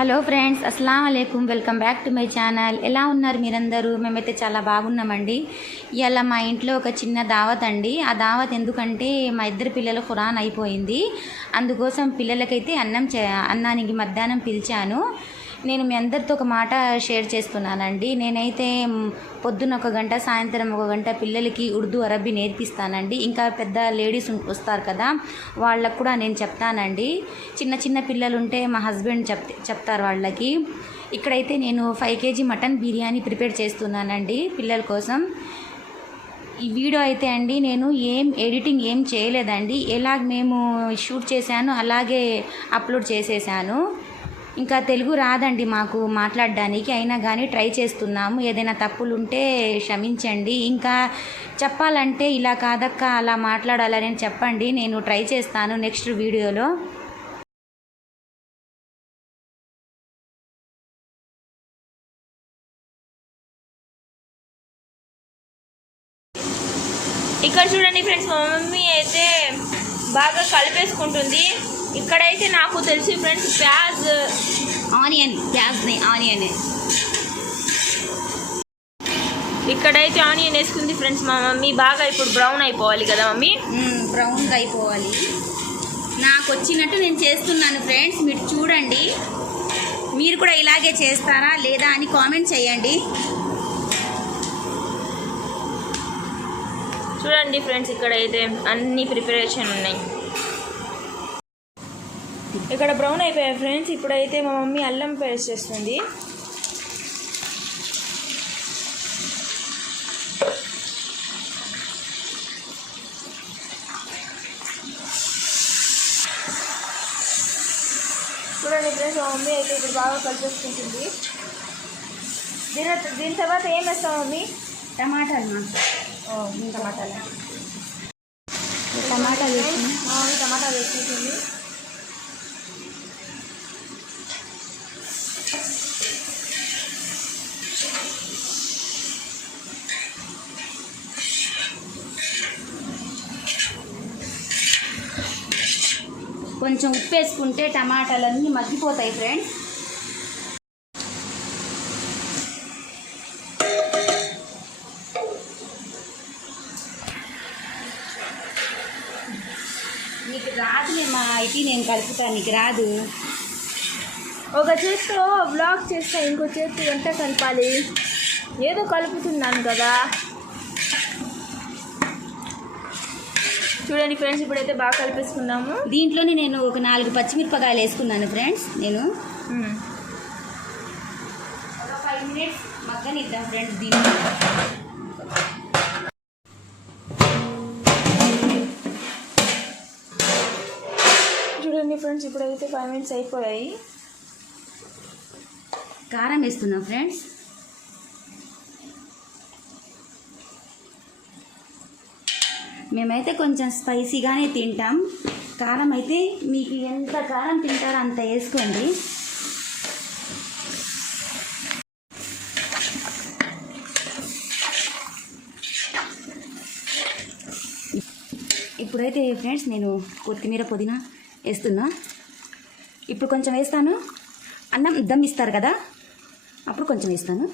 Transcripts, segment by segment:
Hello friends, అస్సలాము అలైకుమ్. Welcome back to my channel. ఎలా ఉన్నారు మీరందరూ? మేమైతే చాలా బాగున్నామండి. ఇవాళ మా ఇంట్లో ఒక చిన్న దావత్ అండి. ఆ దావత్ ఎందుకంటే మా ఇద్దరు పిల్లలు ఖురాన్ అయిపోయింది. అందుకోసం పిల్లలకైతే అన్నానికి మధ్యాహ్నం పిలిచాను. నేను మీ అందరితో ఒక మాట షేర్ చేస్తున్నానండి. నేనైతే పొద్దున్న 1 గంట, సాయంత్రం 1 గంట పిల్లలకి ఉర్దూ, అరబీ నేర్పిస్తానండి. ఇంకా పెద్ద లేడీస్ వస్తారు కదా, వాళ్ళకు కూడా నేను చెప్తానండి. చిన్న పిల్లలు ఉంటే మా హస్బెండ్ చెప్తారు వాళ్ళకి. ఇక్కడైతే నేను 5 kg మటన్ బిర్యానీ ప్రిపేర్ చేస్తున్నానండి పిల్లల కోసం. ఈ వీడియో అయితే అండి నేను ఎడిటింగ్ ఏం చేయలేదండి. ఎలాగ మేము షూట్ చేశాను అలాగే అప్లోడ్ చేసేసాను. ఇంకా తెలుగు రాదండి మాకు మాట్లాడడానికి, అయినా కానీ ట్రై చేస్తున్నాము. ఏదైనా తప్పులు ఉంటే క్షమించండి. ఇంకా చెప్పాలంటే ఇలా కాదక్క అలా మాట్లాడాలని చెప్పండి, నేను ట్రై చేస్తాను నెక్స్ట్ వీడియోలో. ఇక్కడ చూడండి ఫ్రెండ్స్, మా మమ్మీ అయితే బాగా కలిపేసుకుంటుంది. ఇక్కడైతే నాకు తెలిసి ఫ్రెండ్స్ ఆనియన్ ఇక్కడైతే ఆనియన్ వేసుకుంది ఫ్రెండ్స్ మా మమ్మీ. బాగా ఇప్పుడు బ్రౌన్ అయిపోవాలి కదా మమ్మీ? బ్రౌన్గా అయిపోవాలి. నాకు వచ్చినట్టు నేను చేస్తున్నాను ఫ్రెండ్స్, మీరు చూడండి. మీరు కూడా ఇలాగే చేస్తారా లేదా అని కామెంట్ చేయండి. చూడండి ఫ్రెండ్స్, ఇక్కడైతే అన్ని ప్రిపరేషన్ ఉన్నాయి. ఇక్కడ బ్రౌన్ అయిపోయాయి ఫ్రెండ్స్. ఇప్పుడైతే మా మమ్మీ అల్లం పేస్ట్ చేస్తుంది. చూడండి ఫ్రెండ్స్, మా మమ్మీ అయితే ఇప్పుడు బాగా కలిపేసుకుంటుంది. దీని తర్వాత ఏం వేస్తాం మమ్మీ? టమాటాలు టమాటాలు వేసుకుంటుంది. కొంచెం ఉప్పు వేసుకుంటే టమాటాలన్నీ మగ్గిపోతాయి ఫ్రెండ్స్. నీకు రాదు, మా ఐటీ నేను కలుపుతాను, నీకు రాదు. ఒక చేతితో బ్లాక్ చేస్తే ఇంకో చేతి వంట కలపాలి. ఏదో కలుపుతున్నాను కదా. చూడండి ఫ్రెండ్స్, ఇప్పుడైతే బాగా కలిపేసుకున్నాము. దీంట్లోనే నేను ఒక 4 పచ్చిమిరపకాయలు వేసుకున్నాను ఫ్రెండ్స్. నేను ఒక 5 minutes మగ్గనిద్దాం ఫ్రెండ్స్ దీంట్లో. చూడండి ఫ్రెండ్స్, ఇప్పుడైతే 5 minutes అయిపోయాయి. కారం వేస్తున్నాం ఫ్రెండ్స్. మేమైతే కొంచెం స్పైసీగానే తింటాం. కారం అయితే మీకు ఎంత కారం తింటారో అంత వేసుకోండి. ఇప్పుడైతే ఫ్రెండ్స్ నేను కొత్తిమీర, పుదీనా వేస్తున్నా. ఇప్పుడు కొంచెం వేస్తాను. అన్నం దమ్ ఇస్తారు కదా, అప్పుడు కొంచెం వేస్తాను.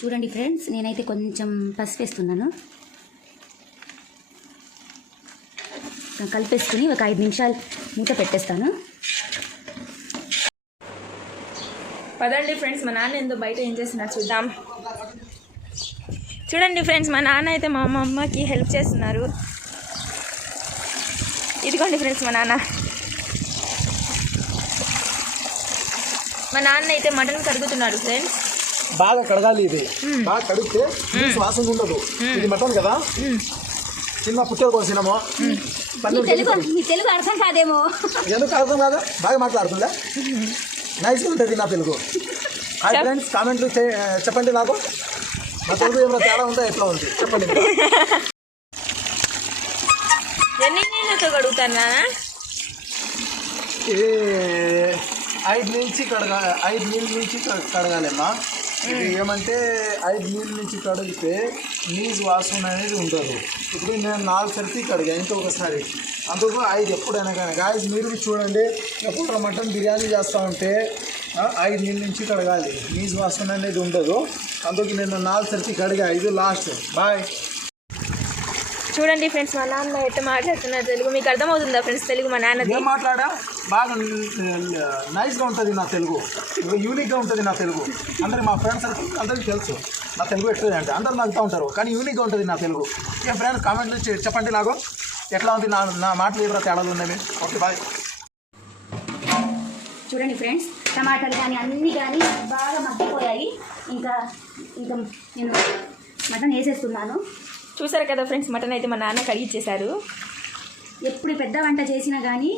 చూడండి ఫ్రెండ్స్, నేనైతే కొంచెం పసుపు వేస్తున్నాను. కలిపేసుకుని ఒక 5 నిమిషాలు మూత పెట్టేస్తాను. పదండి ఫ్రెండ్స్, మా నాన్న ఏందో బయట ఏం చేస్తున్నారు చూద్దాం. చూడండి ఫ్రెండ్స్, మా నాన్న అయితే మా అమ్మకి హెల్ప్ చేస్తున్నారు. ఇదిగోండి ఫ్రెండ్స్ మా నాన్న అయితే మటన్ కడుగుతున్నాడు ఫ్రెండ్స్. బాగా కడగాలి. ఇది బాగా కడిగితే వాసన ఉండదు. ఇది మటన్ కదా, చిన్న పుట్టలు కోసినాము. తెలుగు అర్థం కాదేమో. ఎందుకు అర్థం కాదా? బాగా మాట్లాడుతుందా? నైస్గా ఉంటుంది నా తెలుగు. హాయ్ ఫ్రెండ్స్, కామెంట్లు చెప్పండి. నాకు నా తెలుగు ఏమైనా తేడా ఉందా, ఎట్లా ఉంది చెప్పండి. ఎన్ని నీళ్ళతో కడుగుతానా? 5 నీళ్ళ నుంచి కడగాలమ్మా. ఇది ఏమంటే 5 నీళ్ళ నుంచి కడిగితే నీసు వాసన అనేది ఉండదు. ఇప్పుడు నేను 4 సరికి కడిగా ఇంకొకసారి, అందుకు 5 ఎప్పుడైనా కానీ. గాయస్ మీరు చూడండి, ఎప్పుడు మటన్ బిర్యానీ చేస్తూ ఉంటే 5 నీళ్ళ నుంచి కడగాలి, నీసు వాసన అనేది ఉండదు. అందుకు నేను 4 సరికి కడిగా, ఇది లాస్ట్. బాయ్. చూడండి ఫ్రెండ్స్, మా నాన్న ఎట్లా మాట్లాడుతున్నారు తెలుగు. మీకు అర్థమవుతుందా ఫ్రెండ్స్ తెలుగు మా నాన్నది? ఏం మాట్లాడా బాగా నైస్గా ఉంటుంది నా తెలుగు, యూనిక్గా ఉంటుంది నా తెలుగు. అందరికి మా ఫ్రెండ్స్ అందరికీ తెలుసు నా తెలుగు ఎట్లా అంటే, అందరు నవ్వుతూ ఉంటారు, కానీ యూనిక్గా ఉంటుంది నా తెలుగు. ఏం ఫ్రెండ్స్ కామెంట్లు చెప్పండి నాకు ఎట్లా ఉంది నా మాటలు ఏమైనా తేడాలు ఉన్నాయి. Okay bye. చూడండి ఫ్రెండ్స్, టమాటాలు కానీ అన్నీ కానీ బాగా మగ్గిపోయాయి. ఇంకా ఇంకా నేను మటన్ వేసేస్తున్నాను. చూసారు కదా ఫ్రెండ్స్, మటన్ అయితే మా నాన్న కడిగిచ్చేశారు. ఎప్పుడు పెద్ద వంట చేసినా కానీ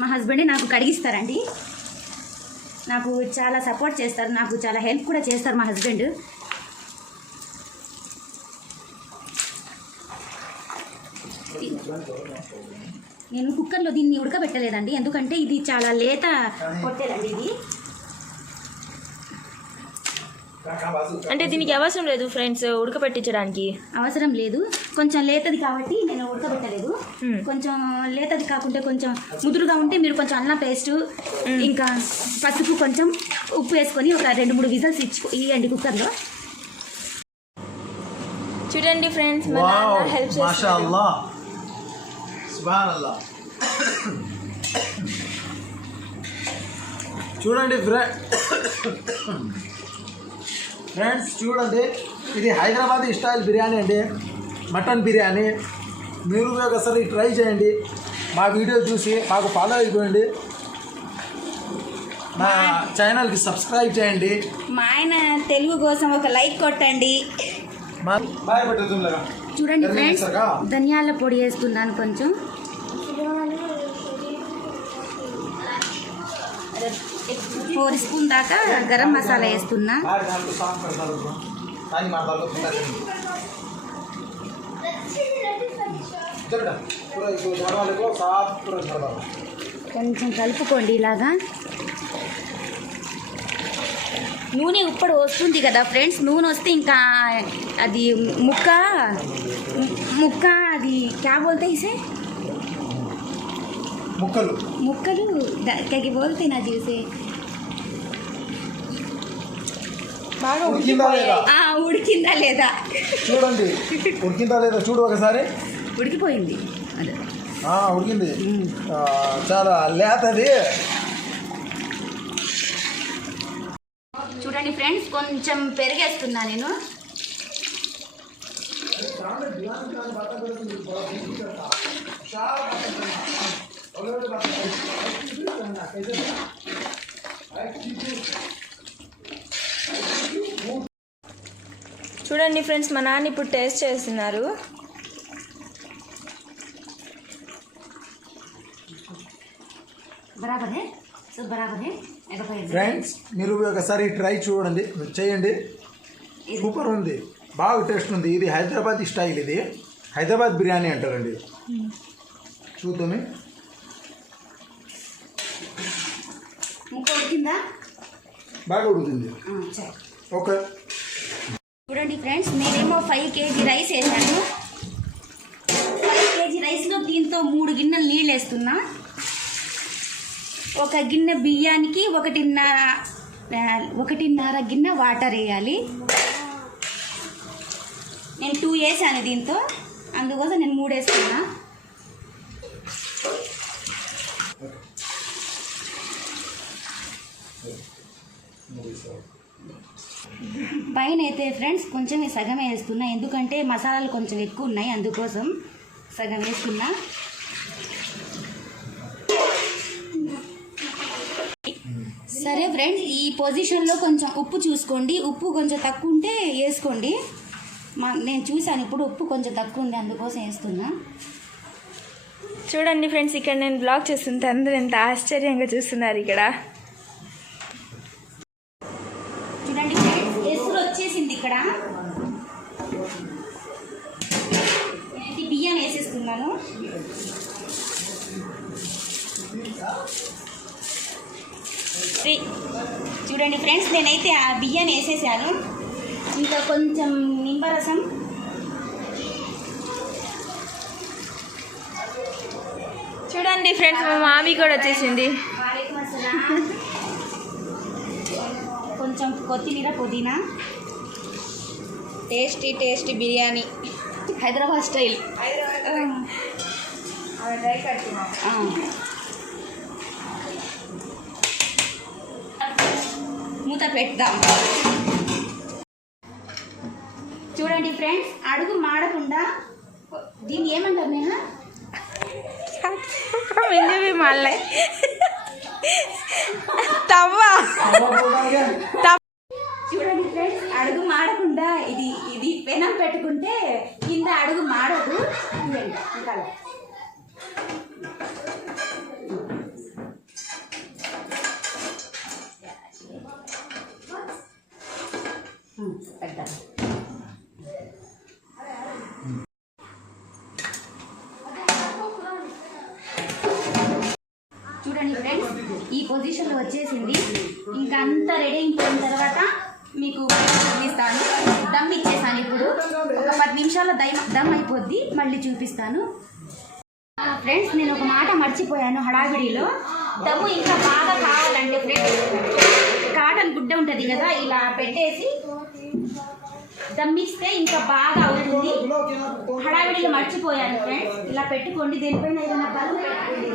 మా హస్బెండే నాకు కడిగిస్తారండి. నాకు చాలా సపోర్ట్ చేస్తారు, నాకు చాలా హెల్ప్ కూడా చేస్తారు మా హస్బెండ్. నేను కుక్కర్లో దీన్ని ఉడకబెట్టలేదండి, ఎందుకంటే ఇది చాలా లేత పొట్టేలండి. ఇది అంటే దీనికి అవసరం లేదు ఫ్రెండ్స్ ఉడకపెట్టించడానికి, అవసరం లేదు. కొంచెం లేతది కాబట్టి నేను ఉడకబెట్టలేదు. కొంచెం లేతది కాకుంటే కొంచెం ముదురుగా ఉంటే మీరు కొంచెం అల్లం పేస్ట్ ఇంకా పసుపు కొంచెం ఉప్పు వేసుకొని ఒక 2-3 విజిల్స్ ఇవ్వండి కుక్కర్లో. చూడండి ఫ్రెండ్స్, మా నాన్న హెల్ప్ చేస్తారు. మాషాఅల్లాహ్, సుబ్హానల్లాహ్. చూడండి ఫ్రెండ్స్, చూడండి ఇది హైదరాబాద్ స్టైల్ బిర్యానీ అండి, మటన్ బిర్యానీ. మీరు ఒకసారి ట్రై చేయండి, మా వీడియో చూసి మాకు ఫాలో అయిపోయండి, మా ఛానల్కి సబ్స్క్రైబ్ చేయండి. మా ఆయన తెలుగు కోసం ఒక లైక్ కొట్టండి. చూడండి ఫ్రెండ్స్, ధనియాల పొడి వేస్తున్నాను కొంచెం. 4 స్పూన్ దాకా గరం మసాలా వేస్తున్నా. కొంచెం కలుపుకోండి ఇలాగా. నూనె ఇప్పుడు వస్తుంది కదా ఫ్రెండ్స్, నూనె వస్తే ఇంకా అది ముక్క అది క్యా బోల్తే ఇసే ముక్కలు क्या बोलते ना जैसे బాగా ఉడికిందా లేదా చూడండి, ఉడికిందా లేదా చూడు ఒకసారి. ఉడికిపోయింది, అదే ఉడికింది, చాలా లేతది. చూడండి ఫ్రెండ్స్, కొంచెం పెరిగేస్తున్నా నేను. చూడండి ఫ్రెండ్స్, మా నాన్న ఇప్పుడు టేస్ట్ చేస్తున్నారు. ఫ్రెండ్స్ మీరు ఒకసారి ట్రై చేయండి, సూపర్ ఉంది, బాగా టేస్ట్ ఉంది. ఇది హైదరాబాద్ స్టైల్, ఇది హైదరాబాద్ బిర్యానీ అంటారండి. చూద్దామే, బాగా ఉడుకుతుంది. ఓకే చూడండి ఫ్రెండ్స్, నేనేమో 5 kg రైస్ వేసాను. 5 kg రైస్లో దీంతో 3 గిన్నెలు నీళ్ళు వేస్తున్నా. 1 గిన్నె బియ్యానికి 1.5 గిన్నె వాటర్ వేయాలి. నేను 2 వేసాను దీంతో, అందుకోసం నేను 3 వేస్తున్నా. పైన అయితే ఫ్రెండ్స్ కొంచెం సగం వేస్తున్నా, ఎందుకంటే మసాలాలు కొంచెం ఎక్కువ ఉన్నాయి, అందుకోసం సగం వేస్తున్నా. సరే ఫ్రెండ్స్, ఈ పొజిషన్లో కొంచెం ఉప్పు చూసుకోండి. ఉప్పు కొంచెం తక్కువ ఉంటే వేసుకోండి. నేను చూసాను ఇప్పుడు ఉప్పు కొంచెం తక్కువ ఉంది, అందుకోసం వేస్తున్నా. చూడండి ఫ్రెండ్స్, ఇక్కడ నేను బ్లాగ్ చేస్తుంటే అందరూ ఎంత ఆశ్చర్యంగా చూస్తున్నారు. ఇక్కడ చూడండి ఫ్రెండ్స్, ఎసురు వచ్చేసింది. ఇక్కడ నేనైతే బియ్యం వేసేస్తున్నాను. చూడండి ఫ్రెండ్స్, నేనైతే ఆ బియ్యాన్ని వేసేసాను. ఇంకా కొంచెం నిమ్మరసం, చూడండి ఫ్రెండ్స్, మా మామి కూడా వచ్చేసింది. వాలేకుమ్ అస్సలాం. కొంచెం కొత్తిమీర, పుదీనా. Tasty biryani, Hyderabad style. మూత పెడదాం. చూడండి ఫ్రెండ్స్, అడుగు మాడకుండా దీన్ని ఏమంటారు నేహా? మళ్ళీ తవ్వ. చూడండి ఫ్రెండ్స్, అడుగు మాడకుండా ఇది పెనం పెట్టుకుంటే కింద అడుగు మాడదు. చూడండి ఇంకా పెడతాను. చూడండి ఫ్రెండ్స్, ఈ పొజిషన్లో వచ్చేసింది. ఇంకా అంతా రెడీ అయిపోయిన తర్వాత మీకు చూపిస్తాను. దమ్ ఇచ్చేసాను. ఇప్పుడు ఒక 10 నిమిషాల్లో దమ్ అయిపోద్ది, మళ్ళీ చూపిస్తాను. ఫ్రెండ్స్, నేను ఒక మాట మర్చిపోయాను హడావిడిలో. దమ్ము ఇంకా బాగా కావాలంటే ఫ్రెండ్స్, కాటన్ గుడ్డ ఉంటుంది కదా, ఇలా పెట్టేసి దమ్ ఇస్తే ఇంకా బాగా అవుతుంది. హడావిడిలో మర్చిపోయాను ఫ్రెండ్స్. ఇలా పెట్టుకోండి, దేనిపైన ఏదైనా బరువు పెట్టుకోండి.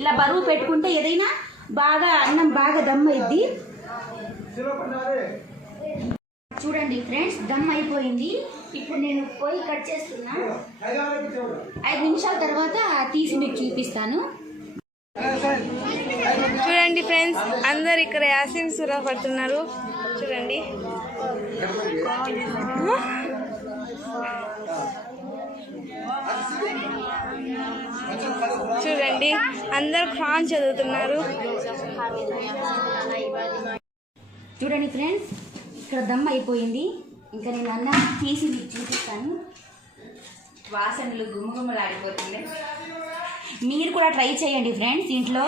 ఇలా బరువు పెట్టుకుంటే ఏదైనా బాగా అన్నం బాగా దమ్ అయింది. చూడండి ఫ్రెండ్స్, దమ్ అయిపోయింది. ఇప్పుడు నేను పొయ్యి కట్ చేస్తున్నా. 5 నిమిషాల తర్వాత తీసి మీకు చూపిస్తాను. చూడండి ఫ్రెండ్స్, అందరు ఇక్కడ యాసిన్ సూరా పడుతున్నారు. చూడండి, చూడండి అందరు ఖురాన్ చదువుతున్నారు. చూడండి ఫ్రెండ్స్, ఇక్కడ దమ్ అయిపోయింది. ఇంకా నేను అన్నం తీసి మీకు చూపిస్తాను. వాసనలు గుమగుమలాడిపోతుంది. మీరు కూడా ట్రై చేయండి ఫ్రెండ్స్ ఇంట్లో.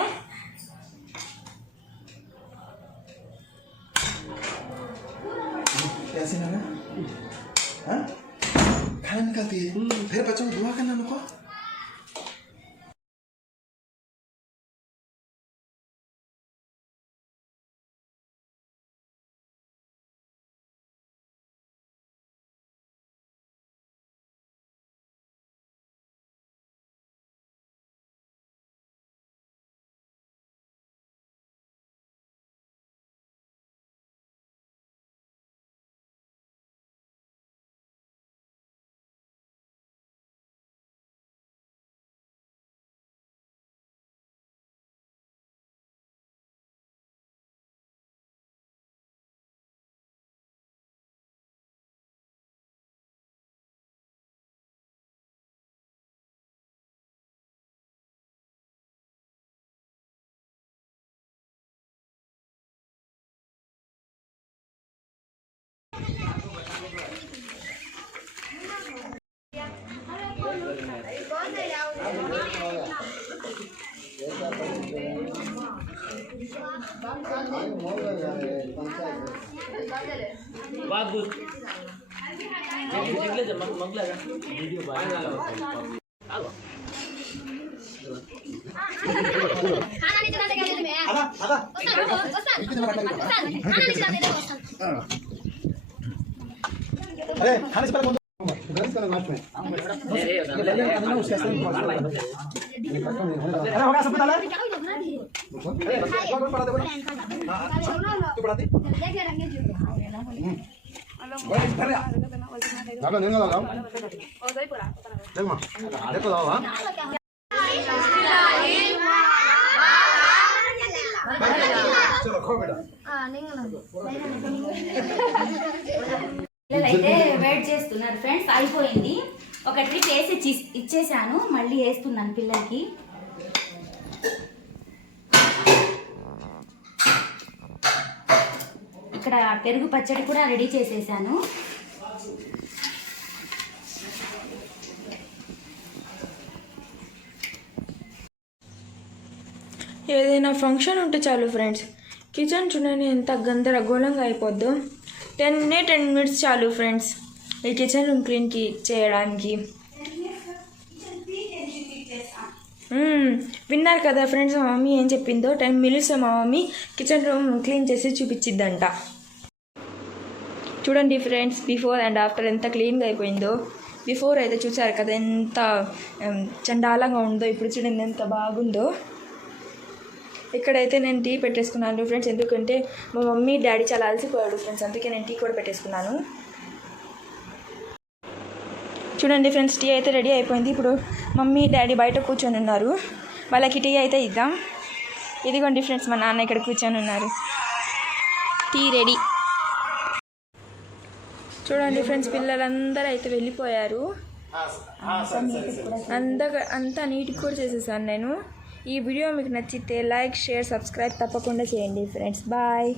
खाना निकालती है, फिर बच्चों को दुआ करना नको। अरे खाने से पहले गर्म करना लास्ट में अरे होगा सब बता ले तू पढ़ा दे 나가 내가 나가 내가 내가 나와 चलो खो बेटा పిల్లలైతే వెయిట్ చేస్తున్నారు ఫ్రెండ్స్. అయిపోయింది. ఒక ట్రిప్ వేసి ఇచ్చేసాను, మళ్ళీ వేస్తున్నాను పిల్లలకి. ఇక్కడ పెరుగు పచ్చడి కూడా రెడీ చేసేసాను. ఏదైనా ఫంక్షన్ ఉంటే చాలు ఫ్రెండ్స్, కిచెన్ చూడండి ఎంత గందరగోళంగా అయిపోద్దో. 10 minutes చాలు ఫ్రెండ్స్ ఈ కిచెన్ రూమ్ క్లీన్కి చేయడానికి. విన్నారు కదా ఫ్రెండ్స్ మా మమ్మీ ఏం చెప్పిందో, 10 minutes మా మమ్మీ కిచెన్ రూమ్ క్లీన్ చేసి చూపించిద్దంట. చూడండి ఫ్రెండ్స్ బిఫోర్ అండ్ ఆఫ్టర్ ఎంత క్లీన్గా అయిపోయిందో. బిఫోర్ అయితే చూసారు కదా ఎంత చండాలంగా ఉందో, ఇప్పుడు చూడండి ఎంత బాగుందో. ఇక్కడైతే నేను టీ పెట్టేసుకున్నాను ఫ్రెండ్స్, ఎందుకంటే మా మమ్మీ డాడీ చాలా అలసిపోయాడు ఫ్రెండ్స్, అందుకే నేను టీ కూడా పెట్టేసుకున్నాను. చూడండి ఫ్రెండ్స్ టీ అయితే రెడీ అయిపోయింది. ఇప్పుడు మమ్మీ డాడీ బయట కూర్చొని ఉన్నారు, వాళ్ళకి టీ అయితే ఇద్దాం. ఇదిగోండి ఫ్రెండ్స్ మా నాన్న ఇక్కడ కూర్చొని ఉన్నారు, టీ రెడీ. చూడండి ఫ్రెండ్స్ పిల్లలందరూ అయితే వెళ్ళిపోయారు, అంతా నీట్గా కూడా చేసేసాను నేను. ఈ వీడియో మీకు నచ్చితే లైక్ షేర్ సబ్స్క్రైబ్ తప్పకుండా చేయండి ఫ్రెండ్స్. బాయ్.